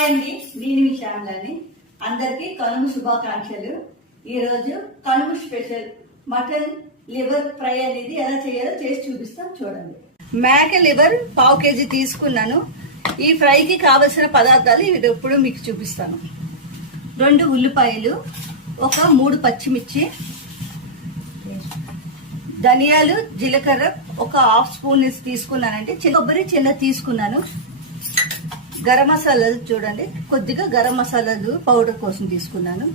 Hi అండి నేను మీ శ్యామలని. అందరికీ కనుమ శుభాకాంక్షలు. ఈరోజు Kanuma special mutton liver fry అనేది ఎలా చేయాలో చేసి చూపిస్తాం చూడండి. మేక లివర్ పావు కేజీ తీసుకున్నాను. ఈ ఫ్రైకి కావలసిన పదార్థాలు ఇది ఎప్పుడు మీకు చూపిస్తాను. రెండు ఉల్లిపాయలు ఒక మూడు పచ్చిమిర్చి ధనియాలు జీలకర్ర ఒక హాఫ్ స్పూన్ తీసుకున్నానండి. కొబ్బరి చిన్న తీసుకున్నాను. గరం మసాలాలు చూడండి. కొద్దిగా గరం మసాలాలు పౌడర్ కోసం తీసుకున్నాను.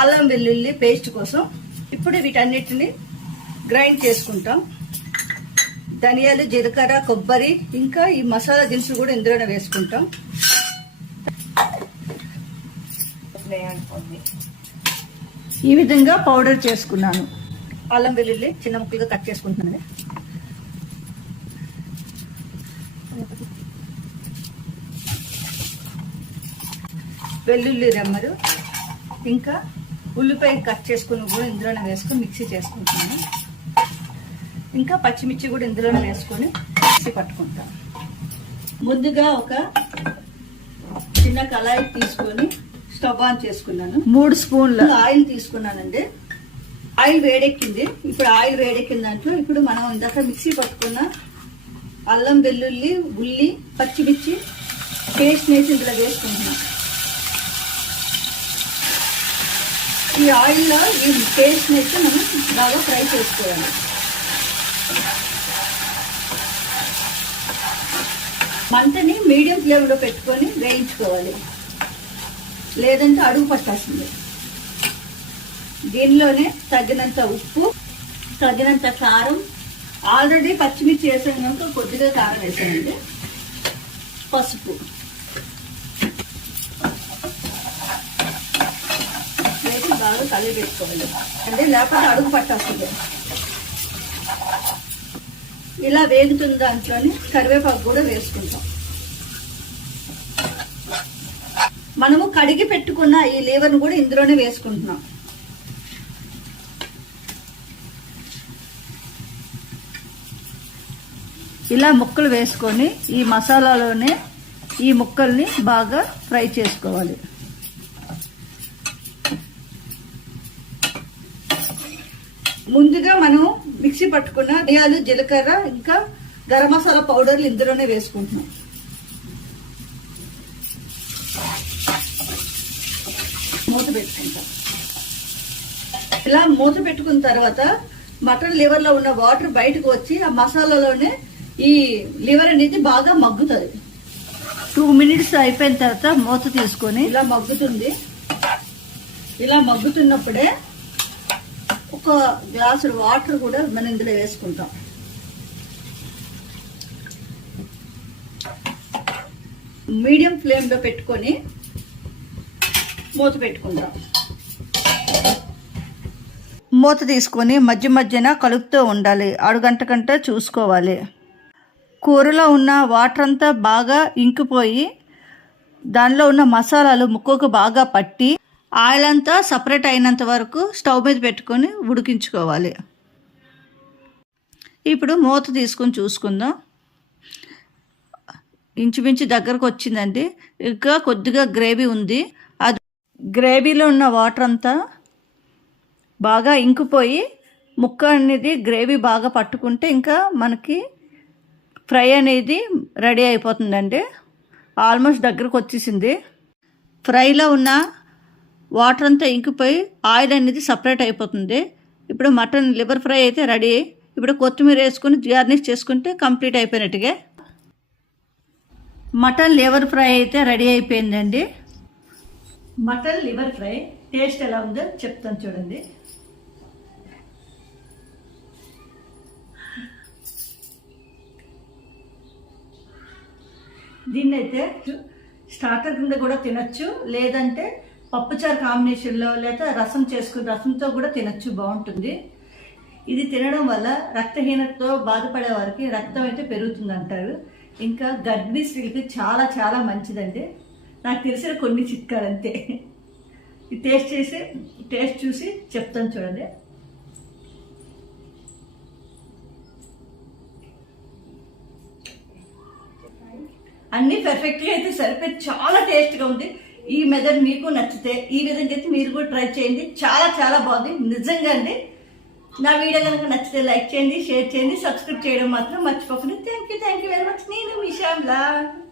అల్లం వెల్లుల్లి పేస్ట్ కోసం. ఇప్పుడు వీటన్నిటిని గ్రైండ్ చేసుకుంటాం. ధనియాలు జీలకర్ర కొబ్బరి ఇంకా ఈ మసాలా దినుసులు కూడా ఇందులోనే వేసుకుంటాం. ఈ విధంగా పౌడర్ చేసుకున్నాను. అల్లం వెల్లుల్లి చిన్న ముక్కలుగా కట్ చేసుకుంటున్నాను. వెల్లుల్లి రెమ్మలు ఇంకా ఉల్లిపాయ కట్ చేసుకుని కూడా ఇందులోనే వేసుకొని మిక్సీ చేసుకుంటున్నాను. ఇంకా పచ్చిమిర్చి కూడా ఇందులోనే వేసుకొని మిక్సీ పట్టుకుంటాను. ముందుగా ఒక చిన్న కళాయి తీసుకొని స్టవ్ ఆన్ చేసుకున్నాను. మూడు స్పూన్ల ఆయిల్ తీసుకున్నానండి. ఆయిల్ వేడెక్కింది. ఇప్పుడు ఆయిల్ వేడెక్కిన దాంట్లో ఇప్పుడు మనం ఇందాక మిక్సీ పట్టుకున్న అల్లం వెల్లుల్లి ఉల్లి పచ్చిమిర్చి పేస్ట్ వేసి ఇందులో వేసుకుంటున్నాం. ఈ ఆయిల్లో ఈ పేస్ట్ని అయితే మనం బాగా ఫ్రై చేసుకోవాలి. మంటని మీడియం ఫ్లేమ్లో పెట్టుకొని వేయించుకోవాలి. లేదంటే అడుగు పట్టేస్తుంది. దీనిలోనే తగినంత ఉప్పు తగినంత కారం ఆల్రెడీ పచ్చిమిర్చి వేసాను కనుక కొద్దిగా కారం వేసానండి పసుపు వేసి బాగా కలిగి పెట్టుకోవాలి. అంటే లేకపోతే అడుగు పట్టేస్తుంది. ఇలా వేగుతున్న దాంట్లోనే కరివేపాకు కూడా వేసుకుంటాం. మనము కడిగి పెట్టుకున్న ఈ లీవర్ను కూడా ఇందులోనే వేసుకుంటున్నాం. ఇలా ముక్కలు వేసుకొని ఈ మసాలాలోనే ఈ ముక్కల్ని బాగా ఫ్రై చేసుకోవాలి. ముందుగా మనం మిక్సీ పట్టుకున్న ధనియాలు జీలకర్ర ఇంకా గరం మసాలా పౌడర్లు ఇందులోనే వేసుకుంటున్నాం. మూత పెట్టుకుంటాం. ఇలా మూత పెట్టుకున్న తర్వాత మటన్ లివర్లో ఉన్న వాటర్ బయటకు వచ్చి ఆ మసాలాలోనే ఈ లివర్ అనేది బాగా మగ్గుతుంది. టూ మినిట్స్ అయిపోయిన తర్వాత మూత తీసుకొని ఇలా మగ్గుతుంది. ఇలా మగ్గుతున్నప్పుడే ఒక గ్లాసులు వాటర్ కూడా మనం ఇందులో వేసుకుంటాం. మీడియం ఫ్లేమ్లో పెట్టుకొని మూత పెట్టుకుంటాం. మూత తీసుకొని మధ్య మధ్యన కలుపుతూ ఉండాలి. అడుగంట కంట చూసుకోవాలి. కూరలో ఉన్న వాటర్ అంతా బాగా ఇంకిపోయి దానిలో ఉన్న మసాలాలు ముక్కకు బాగా పట్టి ఆయిల్ అంతా సపరేట్ అయినంత వరకు స్టవ్ మీద పెట్టుకొని ఉడికించుకోవాలి. ఇప్పుడు మూత తీసుకొని చూసుకుందాం. ఇంచుమించు దగ్గరకు వచ్చిందండి. ఇంకా కొద్దిగా గ్రేవీ ఉంది. అది గ్రేవీలో ఉన్న వాటర్ అంతా బాగా ఇంకిపోయి ముక్క అనేది గ్రేవీ బాగా పట్టుకుంటే ఇంకా మనకి ఫ్రై అనేది రెడీ అయిపోతుందండి. ఆల్మోస్ట్ దగ్గరకు వచ్చేసింది. ఫ్రైలో ఉన్న వాటర్ అంతా ఇంకిపోయి ఆయిల్ అనేది సపరేట్ అయిపోతుంది. ఇప్పుడు మటన్ లివర్ ఫ్రై అయితే రెడీ. ఇప్పుడు కొత్తిమీర వేసుకుని గార్నిష్ చేసుకుంటే కంప్లీట్ అయిపోయినట్టుగా. మటన్ లివర్ ఫ్రై అయితే రెడీ అయిపోయిందండి. మటన్ లివర్ ఫ్రై టేస్ట్ ఎలా ఉందో చెప్తాను చూడండి. దీన్నైతే అయితే స్టార్టర్ కింద కూడా తినచ్చు. లేదంటే పప్పుచారు కాంబినేషన్లో లేదా రసం చేసుకుని రసంతో కూడా తినచ్చు బాగుంటుంది. ఇది తినడం వల్ల రక్తహీనతతో బాధపడే వారికి రక్తం అయితే పెరుగుతుంది అంటారు ఇంకా గర్భిణీ స్త్రీలకి చాలా చాలా మంచిదండి. నాకు తెలిసిన కొన్ని చిట్కాలు అంతే. ఇది టేస్ట్ చేసి టేస్ట్ చూసి చెప్తాను చూడండి. అన్నీ పెర్ఫెక్ట్గా అయితే సరిపోయి చాలా టేస్ట్గా ఉంది. ఈ మెథడ్ మీకు నచ్చితే ఈ విధంగా అయితే మీరు కూడా ట్రై చేయండి. చాలా చాలా బాగుంది. నిజంగా అండి. నా వీడియో కనుక నచ్చితే లైక్ చేయండి షేర్ చేయండి సబ్స్క్రైబ్ చేయడం మాత్రం మర్చిపోకండి. Thank you thank you very much నేను మీ